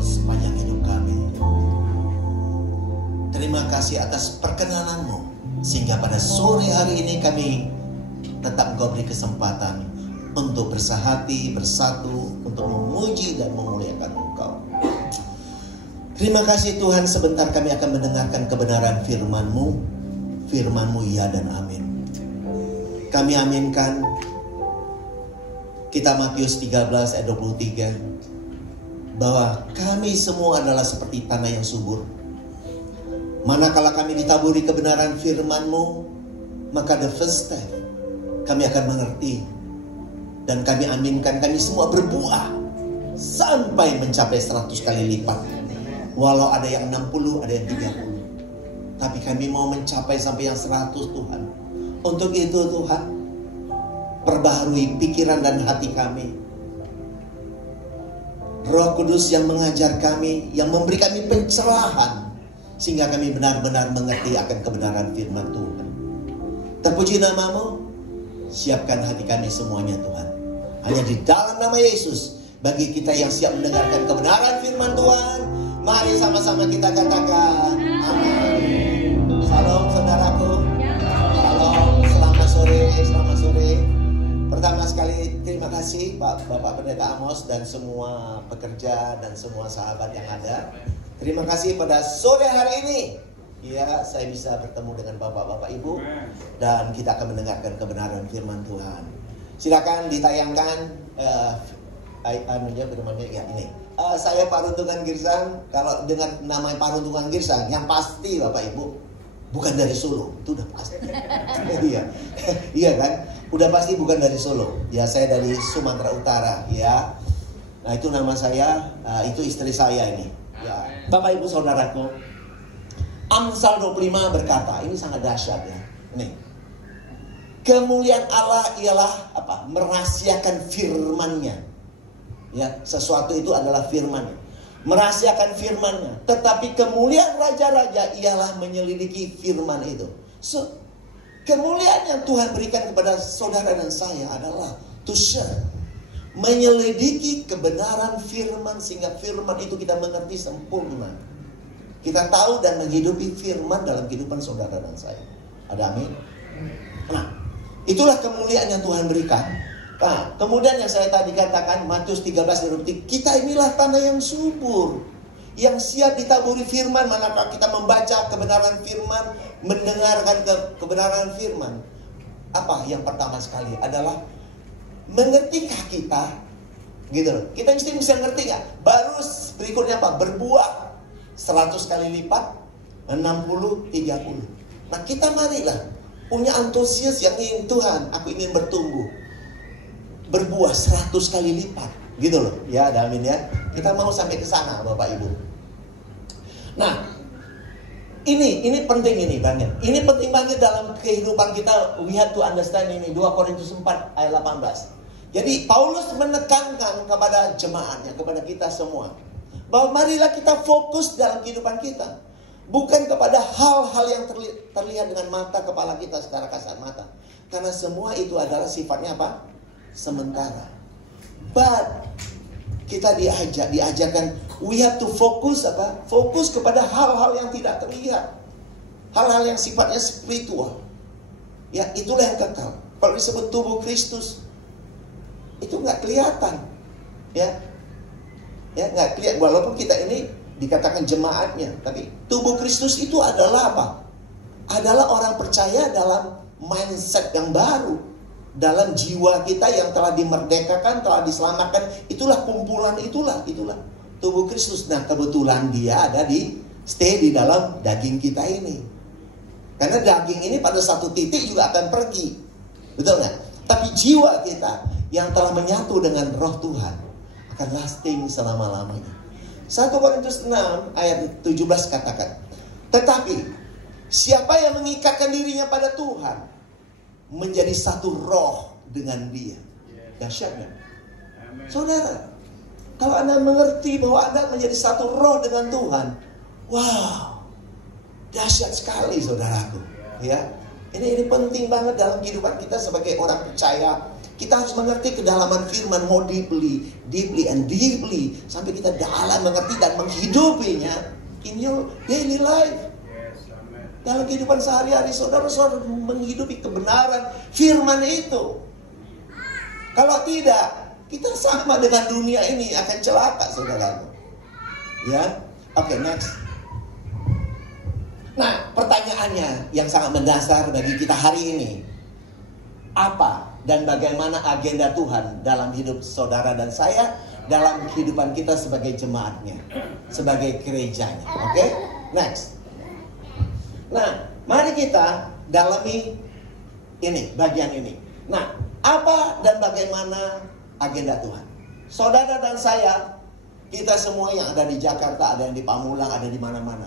Engkau sepanjang hidup kami. Terima kasih atas perkenanan-Mu, sehingga pada sore hari ini kami tetap Engkau beri kesempatan untuk bersahati, bersatu, untuk memuji dan memuliakan Engkau. Terima kasih Tuhan, sebentar kami akan mendengarkan kebenaran firman-Mu. Firman-Mu ya dan amin. Kami aminkan kitab Matius 13 ayat 23, bahwa kami semua adalah seperti tanah yang subur. Manakala kami ditaburi kebenaran firman-Mu, maka the first step kami akan mengerti. Dan kami aminkan kami semua berbuah sampai mencapai 100 kali lipat. Walau ada yang 60, ada yang 30. Tapi kami mau mencapai sampai yang 100 Tuhan. Untuk itu Tuhan, perbaharui pikiran dan hati kami. Roh Kudus yang mengajar kami, yang memberi kami pencerahan, sehingga kami benar-benar mengerti akan kebenaran firman Tuhan. Terpuji nama-Mu, siapkan hati kami semuanya Tuhan. Hanya di dalam nama Yesus, bagi kita yang siap mendengarkan kebenaran firman Tuhan, mari sama-sama kita katakan amin. Salam saudaraku. Salam, selamat sore, selamat sore. Pertama sekali terima kasih Bapak Pendeta Amos dan semua pekerja dan semua sahabat yang ada. Terima kasih pada sore hari ini. Ya, saya bisa bertemu dengan Bapak-Bapak Ibu dan kita akan mendengarkan kebenaran firman Tuhan. Silakan ditayangkan firmannya ya ini. Saya Paruntungan Girsang. Kalau dengar nama Paruntungan Girsang, yang pasti Bapak Ibu bukan dari Solo, itu udah pasti. Iya, iya kan? Udah pasti bukan dari Solo. Ya, saya dari Sumatera Utara. Ya, nah itu nama saya, itu istri saya ini. Ya, Bapak Ibu Saudaraku, Amsal 25 berkata, ini sangat dahsyat ya. Nih, kemuliaan Allah ialah apa? Merahasiakan firman-Nya. Ya, sesuatu itu adalah firman-Nya. Merahasiakan firman-Nya. Tetapi kemuliaan raja-raja ialah menyelidiki firman itu. So, kemuliaan yang Tuhan berikan kepada saudara dan saya adalah to share, menyelidiki kebenaran firman, sehingga firman itu kita mengerti sempurna. Kita tahu dan menghidupi firman dalam kehidupan saudara dan saya. Ada amin? Nah, itulah kemuliaan yang Tuhan berikan. Nah, kemudian yang saya tadi katakan, Matius 13:23, kita inilah tanah yang subur, yang siap ditaburi firman. Manakala kita membaca kebenaran firman, mendengarkan kebenaran firman, apa yang pertama sekali adalah mengertikah kita, gitu loh. Kita mesti bisa ngerti nggak? Baru berikutnya apa? Berbuah 100 kali lipat, 60, 30. Nah, kita marilah punya antusias yang ingin Tuhan, aku ingin bertumbuh, berbuah 100 kali lipat, gitu loh. Ya, amin ya. Kita mau sampai ke sana, Bapak Ibu. Nah, ini penting ini banget. Ini penting banget dalam kehidupan kita. We have to understand ini 2 Korintus 4 ayat 18. Jadi Paulus menekankan kepada jemaatnya, kepada kita semua, bahwa marilah kita fokus dalam kehidupan kita, bukan kepada hal-hal yang terlihat dengan mata kepala kita secara kasat mata. Karena semua itu adalah sifatnya apa? Sementara. But kita diajarkan we have to focus apa? Fokus kepada hal-hal yang tidak terlihat. Hal-hal yang sifatnya spiritual. Ya, itulah yang kekal. Kalau disebut tubuh Kristus, itu nggak kelihatan. Ya, nggak kelihatan. Walaupun kita ini dikatakan jemaatnya, tapi tubuh Kristus itu adalah apa? Adalah orang percaya dalam mindset yang baru, dalam jiwa kita yang telah dimerdekakan, telah diselamatkan. Itulah kumpulan, itulah tubuh Kristus. Nah, kebetulan dia ada stay di dalam daging kita ini. Karena daging ini pada satu titik juga akan pergi, betul nggak? Tapi jiwa kita yang telah menyatu dengan Roh Tuhan akan lasting selama-lamanya. 1 Korintus 6 ayat 17 katakan, tetapi siapa yang mengikatkan dirinya pada Tuhan menjadi satu roh dengan Dia. Dahsyatnya, saudara, kalau Anda mengerti bahwa Anda menjadi satu roh dengan Tuhan, wow, dahsyat sekali saudaraku. Ya, ini penting banget dalam kehidupan kita sebagai orang percaya. Kita harus mengerti kedalaman firman more deeply and deeply. Sampai kita dalam mengerti dan menghidupinya in your daily life. Dalam kehidupan sehari-hari, saudara-saudara menghidupi kebenaran firman itu. Kalau tidak, kita sama dengan dunia ini akan celaka, saudara. Ya, oke, next. Nah, pertanyaannya yang sangat mendasar bagi kita hari ini, apa dan bagaimana agenda Tuhan dalam hidup saudara dan saya, dalam kehidupan kita sebagai jemaatnya, sebagai gerejanya. Oke, next. Nah, mari kita dalami ini, bagian ini. Nah, apa dan bagaimana agenda Tuhan? Saudara dan saya, kita semua yang ada di Jakarta, ada yang di Pamulang, ada di mana-mana.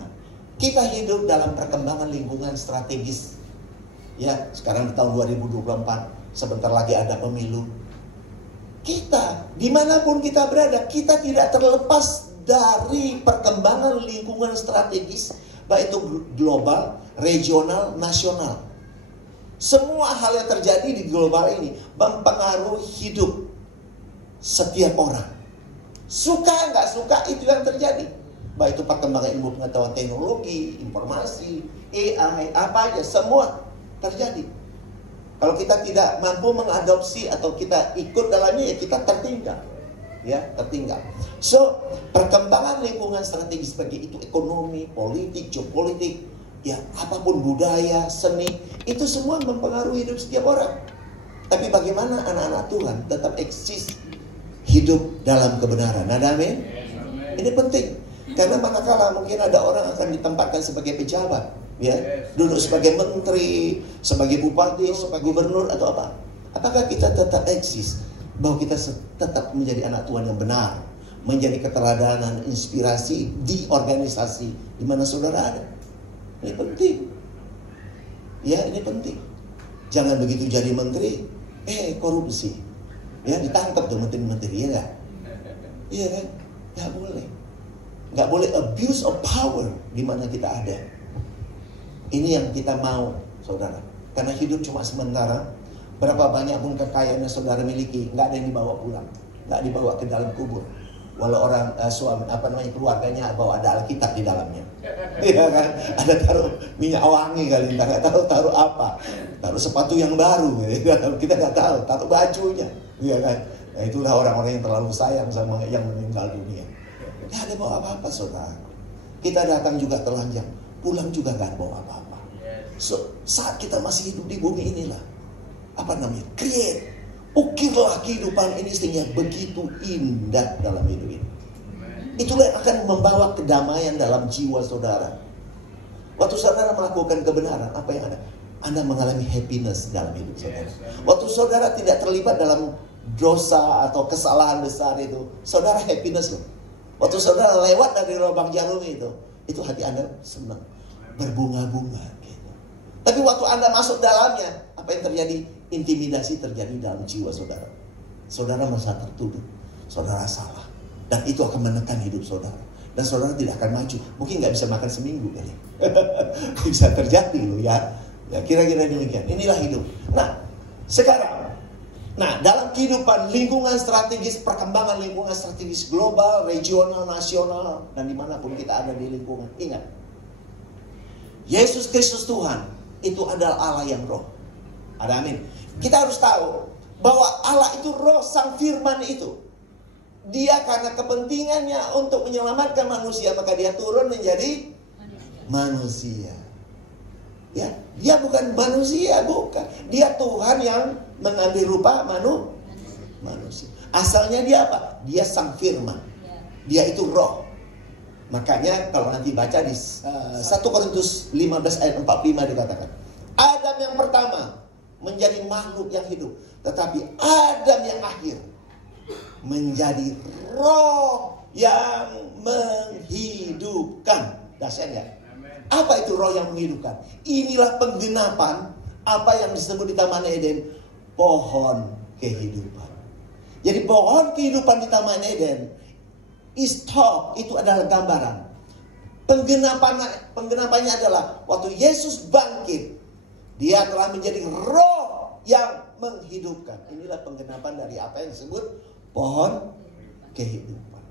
Kita hidup dalam perkembangan lingkungan strategis. Ya, sekarang di tahun 2024, sebentar lagi ada pemilu. Kita, dimanapun kita berada, kita tidak terlepas dari perkembangan lingkungan strategis, baik itu global, regional, nasional. Semua hal yang terjadi di global ini mempengaruhi hidup setiap orang. Suka nggak suka, itu yang terjadi. Baik itu perkembangan ilmu pengetahuan teknologi, informasi, AI, apa aja, semua terjadi. Kalau kita tidak mampu mengadopsi atau kita ikut dalamnya, ya kita tertinggal. Ya, tertinggal. So, perkembangan lingkungan strategis sebagai itu ekonomi, politik, geopolitik, ya apapun budaya, seni, itu semua mempengaruhi hidup setiap orang. Tapi bagaimana anak-anak Tuhan tetap eksis hidup dalam kebenaran? Amin. Ini penting. Karena manakala mungkin ada orang akan ditempatkan sebagai pejabat, ya, duduk sebagai menteri, sebagai bupati, sebagai gubernur atau apa. Apakah kita tetap eksis? Bahwa kita tetap menjadi anak Tuhan yang benar, menjadi keteladanan, inspirasi di organisasi di mana saudara ada. Ini penting. Ya, ini penting. Jangan begitu jadi menteri, korupsi. Ya, ditangkap tuh menteri-menteri, ya enggak? Iya kan? Enggak boleh. Enggak boleh abuse of power di mana kita ada. Ini yang kita mau, saudara. Karena hidup cuma sementara. Berapa banyak pun kekayaan yang saudara miliki, nggak ada yang dibawa pulang, nggak dibawa ke dalam kubur. Walau orang suami keluarganya bawa ada Alkitab di dalamnya, iya kan? Ada taruh minyak wangi kali, nggak tahu taruh apa, taruh sepatu yang baru, kita nggak tahu, taruh bajunya, iya kan? Nah, itulah orang-orang yang terlalu sayang sama yang meninggal dunia. Nggak ada bawa apa-apa, saudara. Kita datang juga telanjang, pulang juga nggak bawa apa-apa. So, saat kita masih hidup di bumi inilah, create, ukirlah kehidupan ini sehingga begitu indah dalam hidup ini. Itulah yang akan membawa kedamaian dalam jiwa saudara. Waktu saudara melakukan kebenaran, apa yang ada? Anda mengalami happiness dalam hidup saudara. Waktu saudara tidak terlibat dalam dosa atau kesalahan besar itu, saudara happiness loh. Waktu saudara lewat dari lubang jarum itu hati Anda senang, berbunga-bunga gitu. Tapi waktu Anda masuk dalamnya, apa yang terjadi? Intimidasi terjadi dalam jiwa saudara. Saudara merasa tertuduh, saudara salah, dan itu akan menekan hidup saudara. Dan saudara tidak akan maju. Mungkin nggak bisa makan seminggu kali. Bisa terjadi loh ya. Ya kira-kira demikian. Inilah hidup. Nah, sekarang, dalam kehidupan lingkungan strategis, perkembangan lingkungan strategis global, regional, nasional, dan dimanapun kita ada di lingkungan, ingat, Yesus Kristus Tuhan itu adalah Allah yang roh. Ada amin. Kita harus tahu bahwa Allah itu roh, sang firman itu. Dia karena kepentingannya untuk menyelamatkan manusia, maka dia turun menjadi manusia. Ya, dia bukan manusia, bukan. Dia Tuhan yang mengambil rupa manusia. Asalnya dia apa? Dia sang firman. Dia itu roh. Makanya kalau nanti baca di 1 Korintus 15 ayat 45 dikatakan, Adam yang pertama menjadi makhluk yang hidup, tetapi Adam yang akhir menjadi roh yang menghidupkan. Dahsyat ya? Apa itu roh yang menghidupkan? Inilah penggenapan apa yang disebut di Taman Eden, pohon kehidupan. Jadi pohon kehidupan di Taman Eden, istok, itu adalah gambaran. Penggenapannya adalah waktu Yesus bangkit, dia telah menjadi roh yang menghidupkan. Inilah penggenapan dari apa yang disebut pohon kehidupan.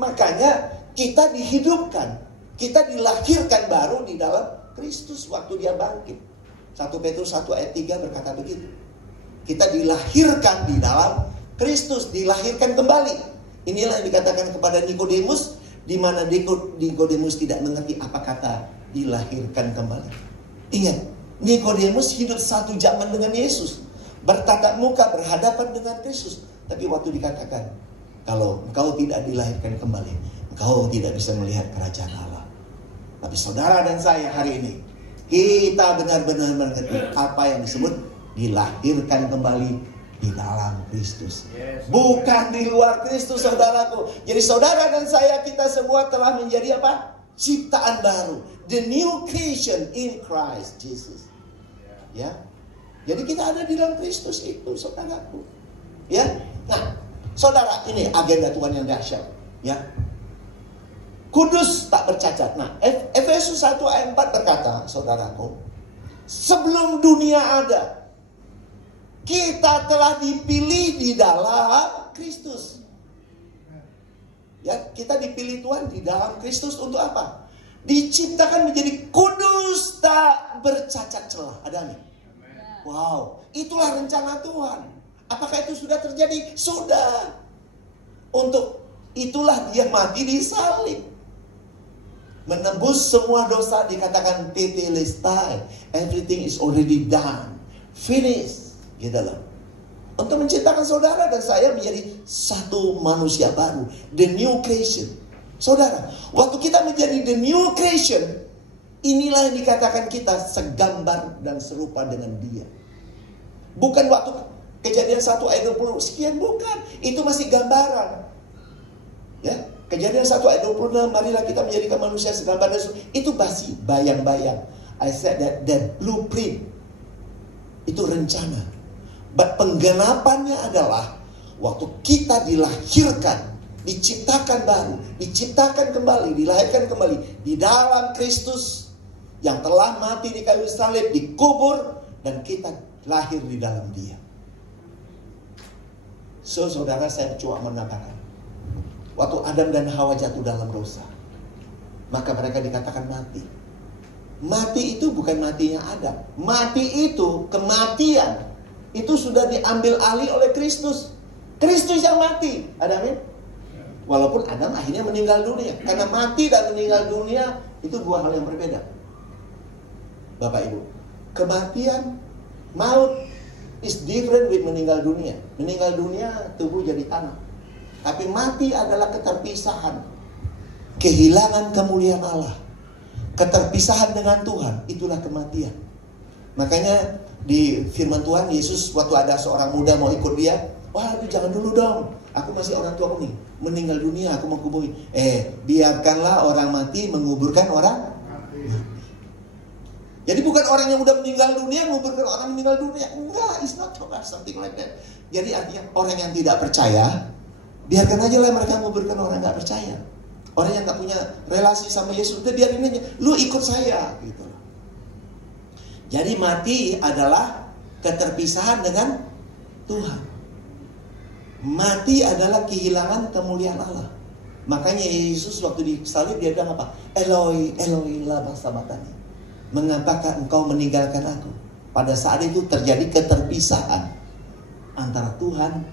Makanya kita dihidupkan, kita dilahirkan baru di dalam Kristus waktu dia bangkit. 1 Petrus 1 ayat 3 berkata begitu. Kita dilahirkan di dalam Kristus, dilahirkan kembali. Inilah yang dikatakan kepada Nikodemus, di mana Nikodemus tidak mengerti apa kata dilahirkan kembali. Ingat, Nikodemus hidup satu zaman dengan Yesus, bertatap muka, berhadapan dengan Kristus. Tapi waktu dikatakan, kalau engkau tidak dilahirkan kembali, engkau tidak bisa melihat kerajaan Allah. Tapi saudara dan saya hari ini, kita benar-benar mengerti apa yang disebut dilahirkan kembali di dalam Kristus. Bukan di luar Kristus, saudaraku. Jadi saudara dan saya, kita semua telah menjadi apa? Ciptaan baru. The new creation in Christ Jesus. Ya. Jadi kita ada di dalam Kristus itu, saudaraku. Ya. Nah, saudara, ini agenda Tuhan yang dahsyat. Ya. Kudus tak bercacat. Nah, Efesus 1 ayat 4 berkata, saudaraku, sebelum dunia ada, kita telah dipilih di dalam Kristus. Ya, kita dipilih Tuhan di dalam Kristus untuk apa? Diciptakan menjadi kudus tak bercacat celah. Ada amin? Wow, itulah rencana Tuhan. Apakah itu sudah terjadi? Sudah. Untuk itulah dia mati di salib, menebus semua dosa. Dikatakan tetelestai, everything is already done, finished. Gitu loh. Untuk menciptakan saudara dan saya menjadi satu manusia baru, the new creation. Saudara, waktu kita menjadi the new creation, inilah yang dikatakan kita segambar dan serupa dengan dia. Bukan waktu Kejadian 1 ayat 20 sekian, bukan. Itu masih gambaran. Ya, Kejadian 1 ayat 26, marilah kita menjadikan manusia segambar dan serupa. Itu basi, bayang-bayang. I said that blueprint. Itu rencana. Penggenapannya adalah waktu kita dilahirkan, diciptakan baru, diciptakan kembali, dilahirkan kembali di dalam Kristus yang telah mati di kayu salib, dikubur, dan kita lahir di dalam Dia. So, saudara, saya cuma mengatakan, waktu Adam dan Hawa jatuh dalam dosa, maka mereka dikatakan mati. Mati itu bukan matinya Adam. Mati itu kematian. Itu sudah diambil alih oleh Kristus. Kristus yang mati. Ada amin? Walaupun Adam akhirnya meninggal dunia. Karena mati dan meninggal dunia itu dua hal yang berbeda. Bapak Ibu, kematian, maut is different with meninggal dunia. Meninggal dunia tubuh jadi tanah. Tapi mati adalah keterpisahan, kehilangan kemuliaan Allah, keterpisahan dengan Tuhan. Itulah kematian. Makanya di firman Tuhan, Yesus waktu ada seorang muda mau ikut dia, wah jangan dulu dong, aku masih orang tua aku nih, meninggal dunia aku mau kuburi. Biarkanlah orang mati menguburkan orang mati. Jadi bukan orang yang udah meninggal dunia menguburkan orang meninggal dunia. Enggak, it's not something like that. Jadi artinya orang yang tidak percaya, biarkan aja lah mereka menguburkan orang yang gak percaya. Orang yang gak punya relasi sama Yesus, udah biarin aja, lu ikut saya gitu. Jadi mati adalah keterpisahan dengan Tuhan. Mati adalah kehilangan kemuliaan Allah. Makanya Yesus waktu disalib dia bilang apa? Eloi, Eloi lama sabachthani. Mengapakah engkau meninggalkan aku? Pada saat itu terjadi keterpisahan antara Tuhan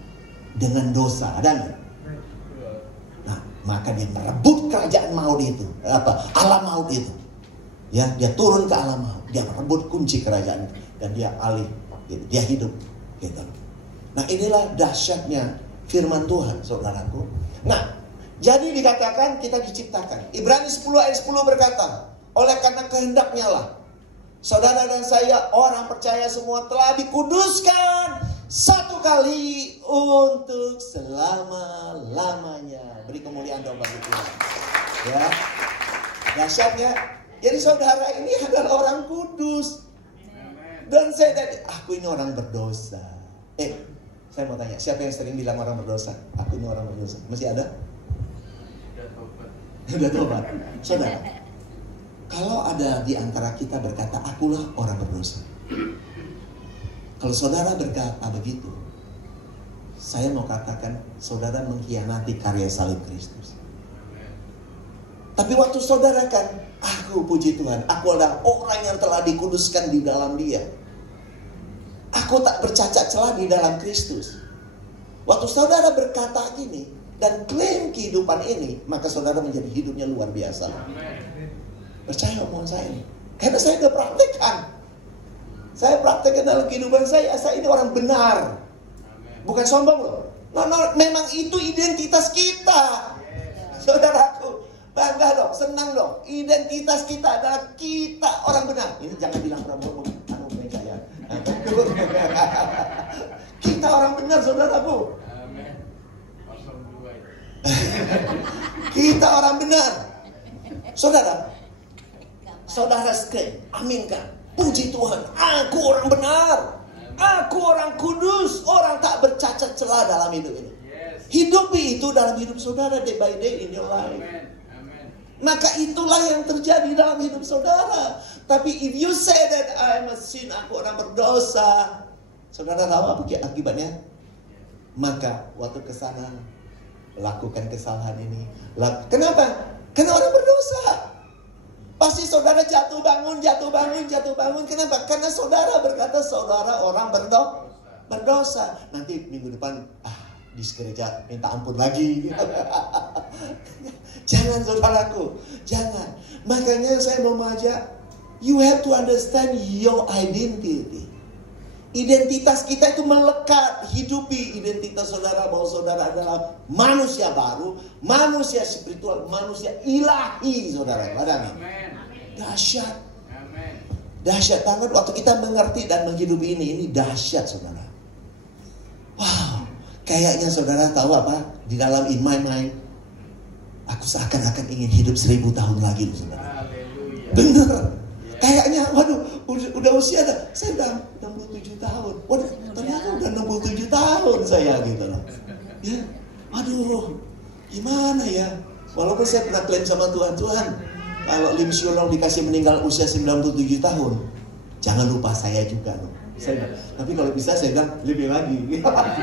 dengan dosa. Ada nggak? Nah, maka dia merebut kerajaan maut itu. Alam maut itu. Ya, dia turun ke alam maut, dia merebut kunci kerajaan dan dia alih, gitu. Dia hidup, gitu. Nah, inilah dahsyatnya firman Tuhan, saudaraku. Nah, jadi dikatakan kita diciptakan. Ibrani 10 ayat 10 berkata, oleh karena kehendaknya lah, saudara dan saya orang percaya semua telah dikuduskan satu kali untuk selama-lamanya. Beri kemuliaan dong bagi Tuhan. Ya, dahsyatnya. Jadi saudara ini adalah orang kudus. Dan saya tadi, aku ini orang berdosa. Saya mau tanya, siapa yang sering bilang orang berdosa? Aku ini orang berdosa. Masih ada? Udah tobat. Saudara, kalau ada di antara kita berkata, akulah orang berdosa, Kalau saudara berkata begitu, saya mau katakan saudara mengkhianati karya salib Kristus. Tapi waktu saudara kan, aku puji Tuhan, aku adalah orang yang telah dikuduskan di dalam Dia. Aku tak bercacat celah di dalam Kristus. Waktu saudara berkata gini dan klaim kehidupan ini, maka saudara menjadi hidupnya luar biasa. Percaya omongan saya ini. Karena saya sudah praktekkan. Saya praktekkan dalam kehidupan saya ini orang benar. Bukan sombong loh. Memang itu identitas kita. Saudaraku, bangga dong, senang dong. Identitas kita adalah kita orang benar. Ini jangan bilang Prabowo, meja ya. Kita orang benar, saudaraku. Kita orang benar. Saudara sekalian, aminkan. Puji Tuhan, aku orang benar. Aku orang kudus, orang tak bercacat celah dalam hidup ini. Hidupi itu dalam hidup saudara day by day in your life. Maka itulah yang terjadi dalam hidup saudara. Tapi if you say that I'm a sin, aku orang berdosa, saudara tahu apa akibatnya? Maka waktu ke sana lakukan kesalahan ini. Kenapa? Karena orang berdosa. Pasti saudara jatuh bangun. Kenapa? Karena saudara berkata saudara orang berdosa. Nanti minggu depan di gereja minta ampun lagi. Jangan saudaraku, jangan. Makanya saya mau mengajak, you have to understand your identity. Identitas kita itu melekat, hidupi identitas saudara bahwa saudara adalah manusia baru, manusia spiritual, manusia ilahi, saudara. Amin. Dahsyat. Dahsyat banget waktu kita mengerti dan menghidupi ini dahsyat, saudara. Wow, kayaknya saudara tahu apa? Di dalam in my mind, aku seakan-akan ingin hidup 1000 tahun lagi, saudara. Bener. Kayaknya, waduh, udah usia dah. Saya udah 67 tahun. Waduh, ternyata udah 67 tahun saya gitu loh. Ya, waduh, gimana ya? Walaupun saya pernah klaim sama Tuhan, kalau Lim Siolong dikasih meninggal usia 97 tahun, jangan lupa saya juga loh. Tapi kalau bisa saya bilang lebih lagi.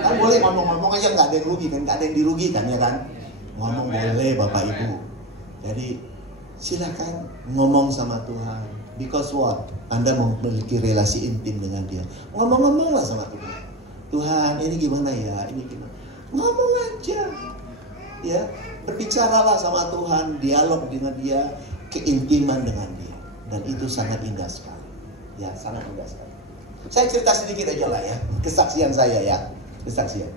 Kan boleh ngomong-ngomong aja, nggak ada yang rugi kan, nggak ada yang dirugikan ya kan? Ngomong boleh Bapak Ibu. Jadi silakan ngomong sama Tuhan. Because what? Anda memiliki relasi intim dengan Dia. Ngomong-ngomonglah sama Tuhan. Tuhan, ini gimana ya? Ini gimana? Ngomong aja. Ya, berbicaralah sama Tuhan, dialog dengan Dia, keintiman dengan Dia. Dan itu sangat indah sekali. Ya, sangat indah sekali. Saya cerita sedikit aja lah ya, kesaksian saya ya. Kesaksian.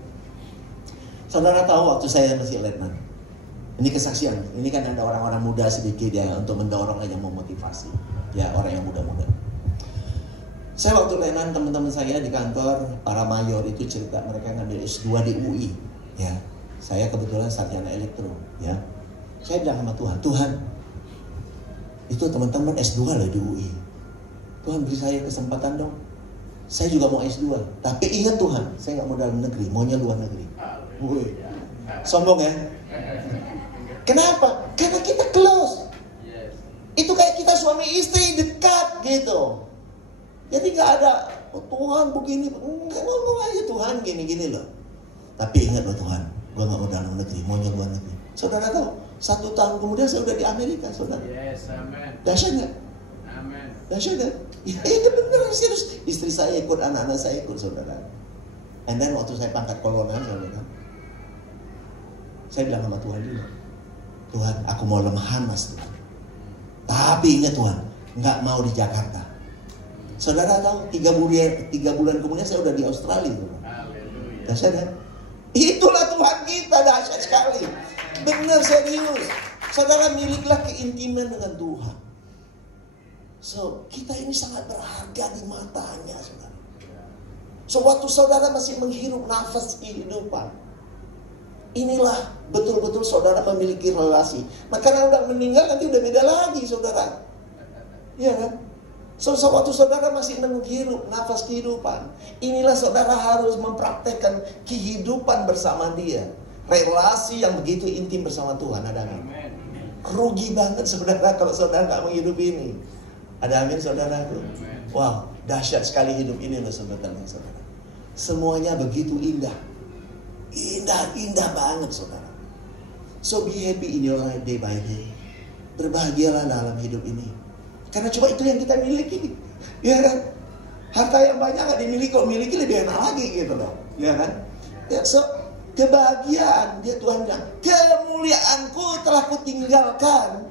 Saudara tahu waktu saya masih letnan. Ini kesaksian. Ini kan ada orang-orang muda sedikit ya, untuk mendorong aja, memotivasi. Ya, orang yang muda-muda. Saya waktu letnan, teman-teman saya di kantor, para mayor itu cerita mereka ngambil S2 di UI. Ya, saya kebetulan sarjana elektro. Ya, saya bilang sama Tuhan, Tuhan, itu teman-teman S2 loh di UI. Tuhan beri saya kesempatan dong. Saya juga mau S2. Tapi ingat Tuhan, saya nggak mau dalam negeri, maunya luar negeri. Woi, sombong ya? Kenapa? Karena kita close. Itu kayak kita suami istri dekat gitu. Jadi nggak ada, oh, Tuhan begini, nggak ngomong aja Tuhan gini-gini loh. Tapi ingat loh Tuhan, gue nggak mau dalam negeri, maunya luar negeri. Saudara tahu, 1 tahun kemudian saya udah di Amerika, saudara. Yes, amen. Dahsyat nggak? Amen. Dahsyat nggak? Ya ini benar serius. Istri saya ikut, anak-anak saya ikut, saudara. And then waktu saya pangkat kolonel, saudara, saya bilang sama Tuhan dulu, Tuhan, aku mau lemahan mas Tuhan. Tapi ingat Tuhan, nggak mau di Jakarta. Saudara tahu, 3 bulan kemudian saya udah di Australia. Dahsyat kan? Itulah Tuhan kita, dahsyat sekali. Benar serius. Saudara miliklah keintiman dengan Tuhan. So, kita ini sangat berharga di matanya, saudara. So, waktu saudara masih menghirup nafas kehidupan, inilah betul-betul saudara memiliki relasi. Maka kalau udah meninggal nanti udah beda lagi, saudara. Iya kan? So, waktu saudara masih menghirup nafas kehidupan, inilah saudara harus mempraktekkan kehidupan bersama Dia. Relasi yang begitu intim bersama Tuhan. Ada amin. Rugi banget saudara kalau saudara nggak menghidup ini. Ada amin saudaraku? Wow, dahsyat sekali hidup ini loh saudara. Semuanya begitu indah. Indah banget saudara. So be happy in your life day by day. Berbahagialah dalam hidup ini. Karena cuma itu yang kita miliki. Ya kan? Harta yang banyak gak dimiliki, kok miliki lebih enak lagi gitu loh. Ya kan? Ya, so kebahagiaan, dia Tuhan bilang, kemuliaanku telah kutinggalkan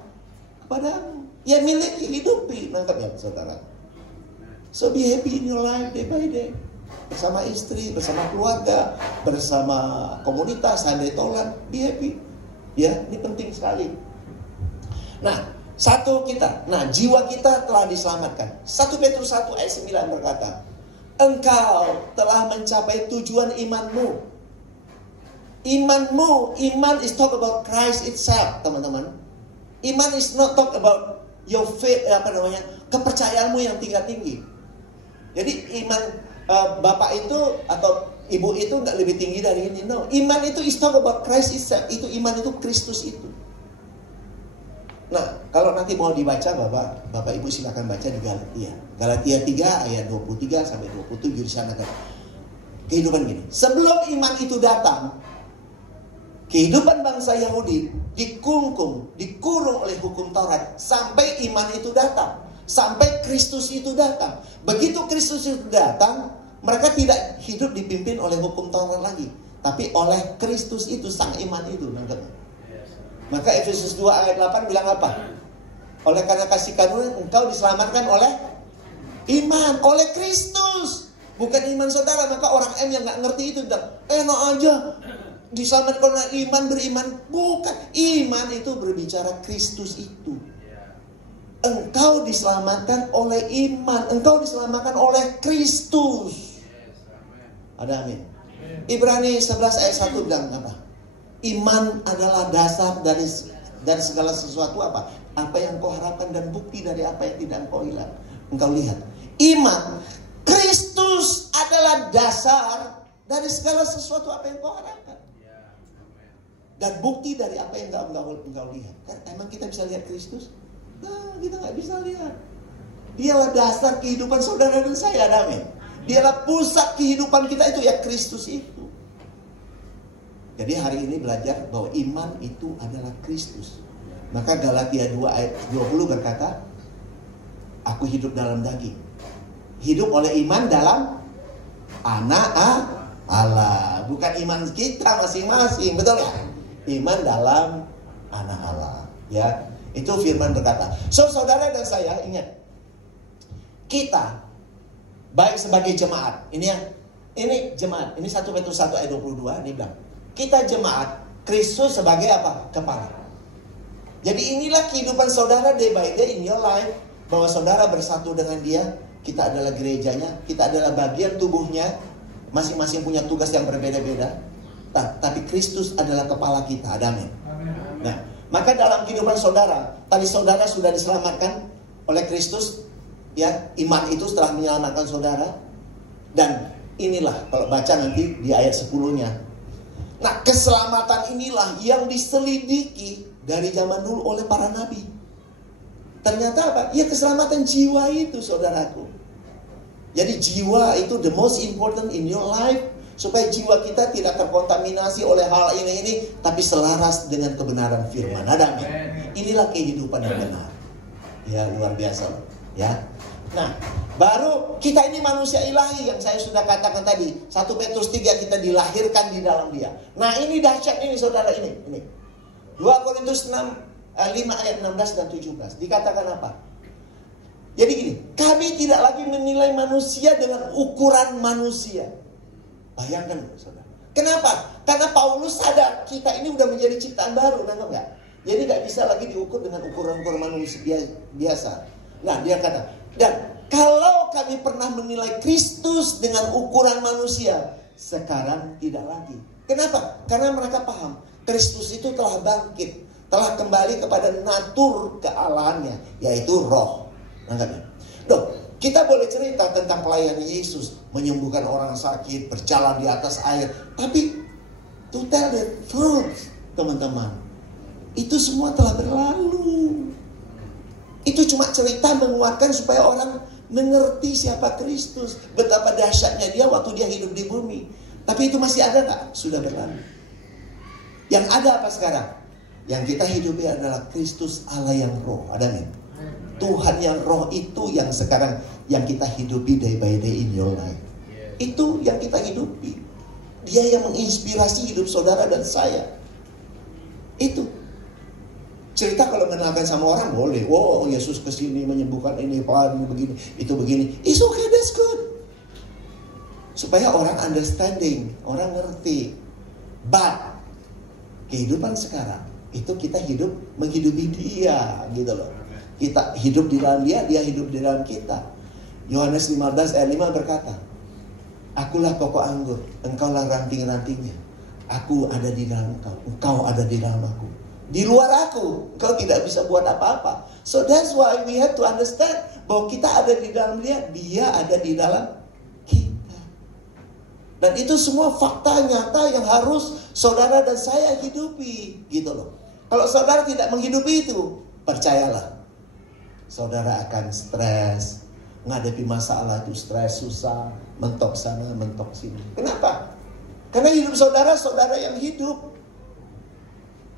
kepadamu. Ya miliki, hidupi. Nangkap ya saudara. So be happy in your life day by day. Bersama istri, bersama keluarga, bersama komunitas, handai tolan, be happy. Ya, ini penting sekali. Nah, jiwa kita telah diselamatkan. 1 Petrus 1 ayat 9 berkata, engkau telah mencapai tujuan imanmu. Iman is talk about Christ itself, teman-teman. Iman is not talk about your faith, kepercayaanmu yang tinggi. Jadi iman bapak itu atau ibu itu nggak lebih tinggi dari ini. No, iman itu is talk about Christ itself. Itu iman itu Kristus itu. Nah, kalau nanti mau dibaca Bapak Ibu silakan baca di Galatia. Galatia 3 ayat 23 sampai 27 di sana kan. Kehidupan gini. Sebelum iman itu datang, kehidupan bangsa Yahudi dikurung oleh hukum Taurat sampai iman itu datang, sampai Kristus itu datang. Begitu Kristus itu datang, mereka tidak hidup dipimpin oleh hukum Taurat lagi, tapi oleh Kristus itu, sang iman itu. Maka Efesus 2 ayat 8 bilang apa? Oleh karena kasih karunia engkau diselamatkan oleh iman, oleh Kristus. Bukan iman saudara. Maka orang M yang gak ngerti itu bilang, enak aja diselamatkan oleh iman, beriman. Bukan, iman itu berbicara Kristus itu. Engkau diselamatkan oleh iman, engkau diselamatkan oleh Kristus. Ada amin. Ibrani 11 ayat 1 bilang apa? Iman adalah dasar dari segala sesuatu apa? Apa yang kau harapkan dan bukti dari apa yang tidak engkau lihat. Iman, Kristus adalah dasar dari segala sesuatu apa yang kau harapkan. Dan bukti dari apa yang engkau lihat. Kan emang kita bisa lihat Kristus? Nah, kita nggak bisa lihat. Dialah dasar kehidupan saudara dan saya, amin. Dialah pusat kehidupan kita itu ya Kristus itu. Jadi hari ini belajar bahwa iman itu adalah Kristus. Maka Galatia 2 ayat 20 berkata, aku hidup dalam daging. Hidup oleh iman dalam anak Allah. Bukan iman kita masing-masing, betul ya? Iman dalam anak Allah. Ya, itu firman berkata. So saudara dan saya ingat, kita baik sebagai jemaat. Ini jemaat. Ini 1 Petrus 1 ayat 22 ini bilang. Kita jemaat, Kristus sebagai apa? Kepala. Jadi inilah kehidupan saudara day by day in your life. Bahwa saudara bersatu dengan dia. Kita adalah gerejanya. Kita adalah bagian tubuhnya. Masing-masing punya tugas yang berbeda-beda. Tapi Kristus adalah kepala kita. Amin. Nah, maka dalam kehidupan saudara, tadi saudara sudah diselamatkan oleh Kristus. Ya, iman itu setelah menyelamatkan saudara. Dan inilah, kalau baca nanti di ayat 10-nya. Nah, keselamatan inilah yang diselidiki dari zaman dulu oleh para nabi. Ternyata apa? Ya keselamatan jiwa itu, saudaraku. Jadi jiwa itu the most important in your life. Supaya jiwa kita tidak terkontaminasi oleh hal ini, tapi selaras dengan kebenaran firman. Ada amin. Inilah kehidupan yang benar. Ya, luar biasa. Ya. Nah, baru kita ini manusia ilahi yang saya sudah katakan tadi. 1 Petrus 3 kita dilahirkan di dalam dia. Nah, ini dahsyat ini saudara ini. 2 Korintus 5 ayat 16 dan 17. Dikatakan apa? Jadi gini, kami tidak lagi menilai manusia dengan ukuran manusia. Bayangkan saudara. Kenapa? Karena Paulus sadar kita ini udah menjadi ciptaan baru, nangkep nggak? Jadi nggak bisa lagi diukur dengan ukuran-ukuran manusia biasa. Nah, dia kata, dan kalau kami pernah menilai Kristus dengan ukuran manusia, sekarang tidak lagi. Kenapa? Karena mereka paham Kristus itu telah bangkit, telah kembali kepada natur kealahannya, yaitu roh. Nangkapnya? Kita boleh cerita tentang pelayanan Yesus, menyembuhkan orang sakit, berjalan di atas air, tapi to tell the truth, teman-teman, itu semua telah berlalu. Itu cuma cerita menguatkan supaya orang mengerti siapa Kristus. Betapa dahsyatnya dia waktu dia hidup di bumi. Tapi itu masih ada nggak? Sudah berlalu. Yang ada apa sekarang? Yang kita hidupi adalah Kristus Allah yang roh. Ada nih? Tuhan yang roh itu yang sekarang yang kita hidupi day by day in your life. Itu yang kita hidupi. Dia yang menginspirasi hidup saudara dan saya. Itu. Cerita kalau mengenalkan sama orang boleh. Oh, Yesus kesini menyembuhkan ini, begini, itu begini. It's okay, that's good. Supaya orang understanding, orang ngerti. But kehidupan sekarang itu kita hidup menghidupi dia, gitu loh. Kita hidup di dalam dia, dia hidup di dalam kita. Yohanes 15 ayat 5 berkata, Akulah pokok anggur, engkaulah ranting-rantingnya. Aku ada di dalam engkau, engkau ada di dalam aku. Di luar aku, engkau tidak bisa buat apa-apa. So that's why we have to understand bahwa kita ada di dalam dia, dia ada di dalam kita. Dan itu semua fakta nyata yang harus saudara dan saya hidupi, gitu loh. Kalau saudara tidak menghidupi itu, percayalah, saudara akan stres, menghadapi masalah itu stres, susah, mentok sana, mentok sini. Kenapa? Karena hidup saudara, saudara yang hidup.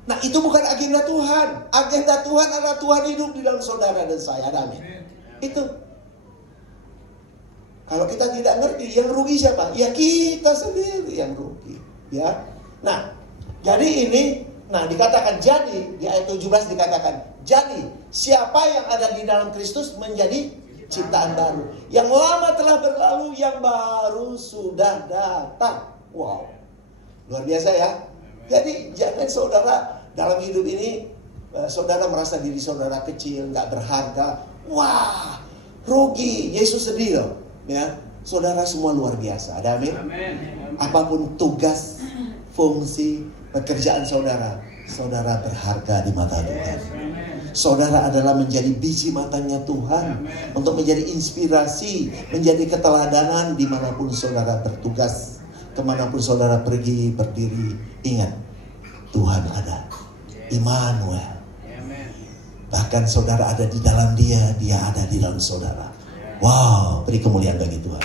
Nah, itu bukan agenda Tuhan. Agenda Tuhan adalah Tuhan hidup di dalam saudara dan saya. Amin. Itu. Kalau kita tidak ngerti, yang rugi siapa? Ya kita sendiri yang rugi. Ya. Nah, jadi ini, dikatakan jadi, di ayat 17 dikatakan, jadi siapa yang ada di dalam Kristus menjadi ciptaan baru. Yang lama telah berlalu, yang baru sudah datang. Wow. Luar biasa ya. Jadi jangan saudara dalam hidup ini saudara merasa diri saudara kecil, nggak berharga. Wah, rugi. Yesus sedih loh. Ya, saudara semua luar biasa. Ada amin? Apapun tugas, fungsi, pekerjaan saudara, saudara berharga di mata Tuhan. Saudara adalah menjadi biji matanya Tuhan, untuk menjadi inspirasi, menjadi keteladanan dimanapun saudara bertugas, kemanapun saudara pergi, berdiri. Ingat, Tuhan ada. Immanuel. Bahkan saudara ada di dalam dia, dia ada di dalam saudara. Wow, beri kemuliaan bagi Tuhan.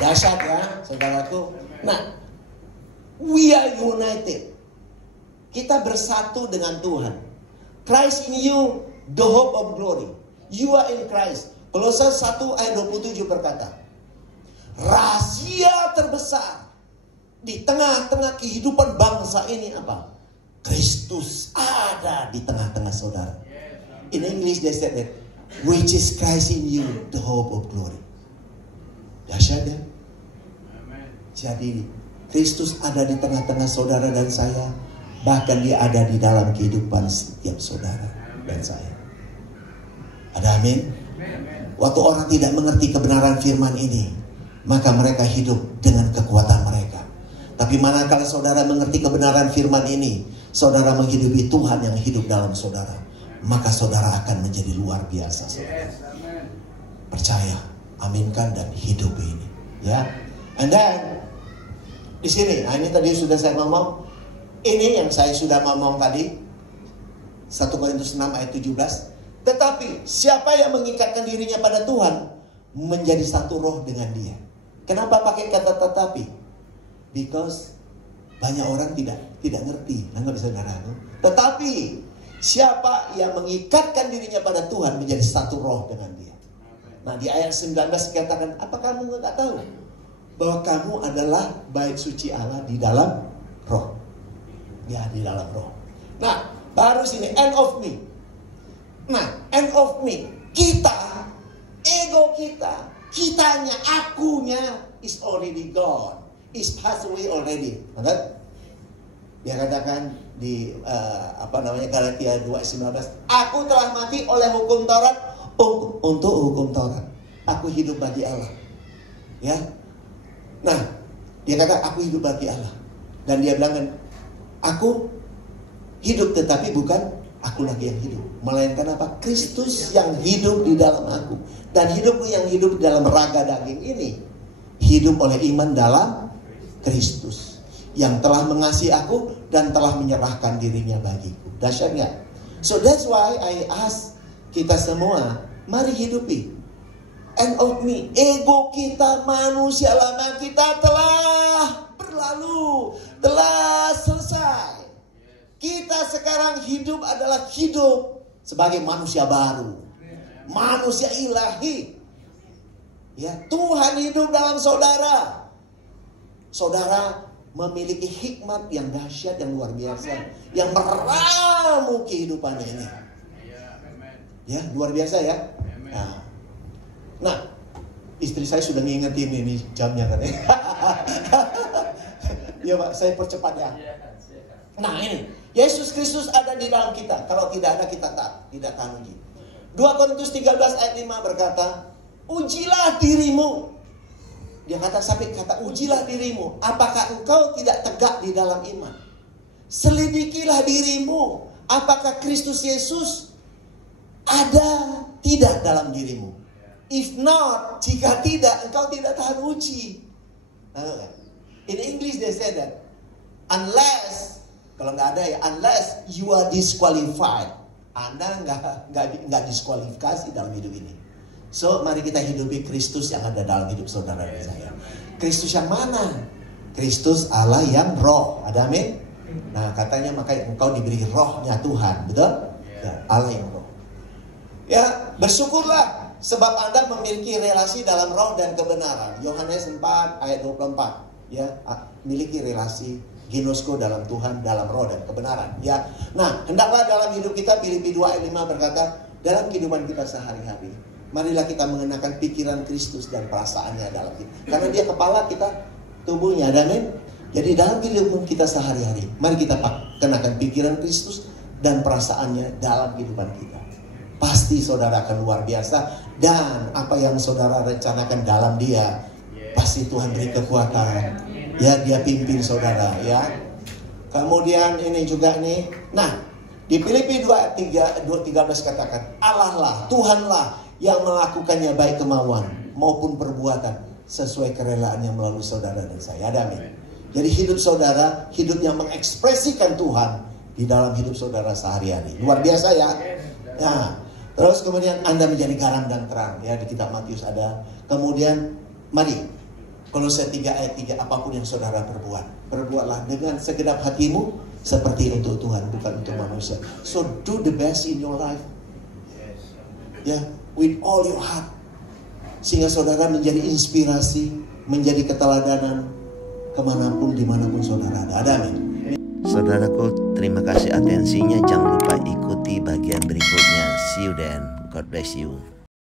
Dahsyat ya, saudaraku. Nah, we are united. Kita bersatu dengan Tuhan. Christ in you, the hope of glory. You are in Christ. Kolose 1 ayat 27 berkata, rahasia terbesar di tengah-tengah kehidupan bangsa ini apa? Kristus ada di tengah-tengah saudara. In English they said that, which is Christ in you, the hope of glory. Dahsyat ya. Jadi Kristus ada di tengah-tengah saudara dan saya. Bahkan dia ada di dalam kehidupan setiap saudara dan saya. Ada amin? Waktu orang tidak mengerti kebenaran firman ini, maka mereka hidup dengan kekuatan mereka. Tapi manakala saudara mengerti kebenaran firman ini, saudara menghidupi Tuhan yang hidup dalam saudara, maka saudara akan menjadi luar biasa, saudara. Percaya, aminkan dan hidup ini, ya. And then di sini, ini tadi sudah saya ngomong. Ini yang saya sudah ngomong tadi, 1 Korintus 6 ayat 17. Tetapi siapa yang mengikatkan dirinya pada Tuhan menjadi satu roh dengan dia. Kenapa pakai kata tetapi? Because banyak orang tidak ngerti. Nggak bisa saudara. Tetapi siapa yang mengikatkan dirinya pada Tuhan menjadi satu roh dengan dia. Nah, di ayat 19 dikatakan, apa kamu nggak tahu bahwa kamu adalah bait suci Allah di dalam roh? Ya, di dalam roh. Nah, baru sini end of me. Nah, end of me, kita, ego kita, kitanya, akunya is already gone, is passed away already. Kan? Dia katakan di Galatia 2:19, aku telah mati oleh hukum Taurat untuk hukum Taurat. Aku hidup bagi Allah. Ya. Nah, dia kata aku hidup bagi Allah. Dan dia bilang kan, aku hidup tetapi bukan aku lagi yang hidup, melainkan apa? Kristus yang hidup di dalam aku. Dan hidupku yang hidup di dalam raga daging ini hidup oleh iman dalam Kristus yang telah mengasihi aku dan telah menyerahkan dirinya bagiku. Dahsyat nggak? So that's why I ask kita semua, mari hidupi. End of me, ego kita, manusia lama kita telah berlalu, telah selesai. Kita sekarang hidup adalah hidup sebagai manusia baru, manusia ilahi. Ya, Tuhan hidup dalam saudara. Saudara memiliki hikmat yang dahsyat, yang luar biasa, yang meramu kehidupan ini. Ya, luar biasa ya. Nah, istri saya sudah ngingetin ini jamnya kan. Ya Pak, saya percepat ya. Nah ini, Yesus Kristus ada di dalam kita. Kalau tidak ada, kita tidak tahan uji. 2 Korintus 13 ayat 5 berkata, ujilah dirimu. Dia kata sampai kata ujilah dirimu. Apakah engkau tidak tegak di dalam iman? Selidikilah dirimu. Apakah Kristus Yesus ada tidak dalam dirimu? If not, jika tidak, engkau tidak tahan uji. In English they say that, unless, kalau nggak ada ya, unless you are disqualified, Anda nggak diskualifikasi dalam hidup ini. So, mari kita hidupi Kristus yang ada dalam hidup saudara dan saya. Kristus yang mana? Kristus Allah yang roh. Ada amin? Nah, katanya makanya engkau diberi rohnya Tuhan, betul? Ya, Allah yang roh. Ya, bersyukurlah sebab Anda memiliki relasi dalam roh dan kebenaran. Yohanes 4 ayat 24. Ya, miliki relasi ginosko dalam Tuhan, dalam roh dan kebenaran. Ya. Nah, hendaklah dalam hidup kita, Filipi 2 ayat 5 berkata, dalam kehidupan kita sehari-hari, marilah kita mengenakan pikiran Kristus dan perasaannya dalam kita. Karena dia kepala, kita tubuhnya, amin. Jadi dalam kehidupan kita sehari-hari, mari kita kenakan pikiran Kristus dan perasaannya dalam kehidupan kita. Pasti saudara akan luar biasa. Dan apa yang saudara rencanakan dalam dia, pasti Tuhan beri kekuatan. Ya, dia pimpin saudara ya. Kemudian ini juga nih. Nah, di Filipi 2:13 katakan, Allah lah, Tuhan lah yang melakukannya baik kemauan maupun perbuatan sesuai kerelaannya melalui saudara dan saya. Amin. Jadi hidup saudara, hidup yang mengekspresikan Tuhan di dalam hidup saudara sehari-hari. Luar biasa ya. Nah, terus kemudian Anda menjadi garam dan terang. Ya, di kitab Matius ada. Kemudian mari, Kolose 3 ayat 3, apapun yang saudara perbuat, perbuatlah dengan segenap hatimu seperti untuk Tuhan, bukan untuk manusia. So do the best in your life. Ya, with all your heart. Sehingga saudara menjadi inspirasi, menjadi keteladanan kemanapun, dimanapun saudara ada. Amin. Saudaraku, terima kasih atensinya. Jangan lupa ikuti bagian berikutnya. See you then. God bless you.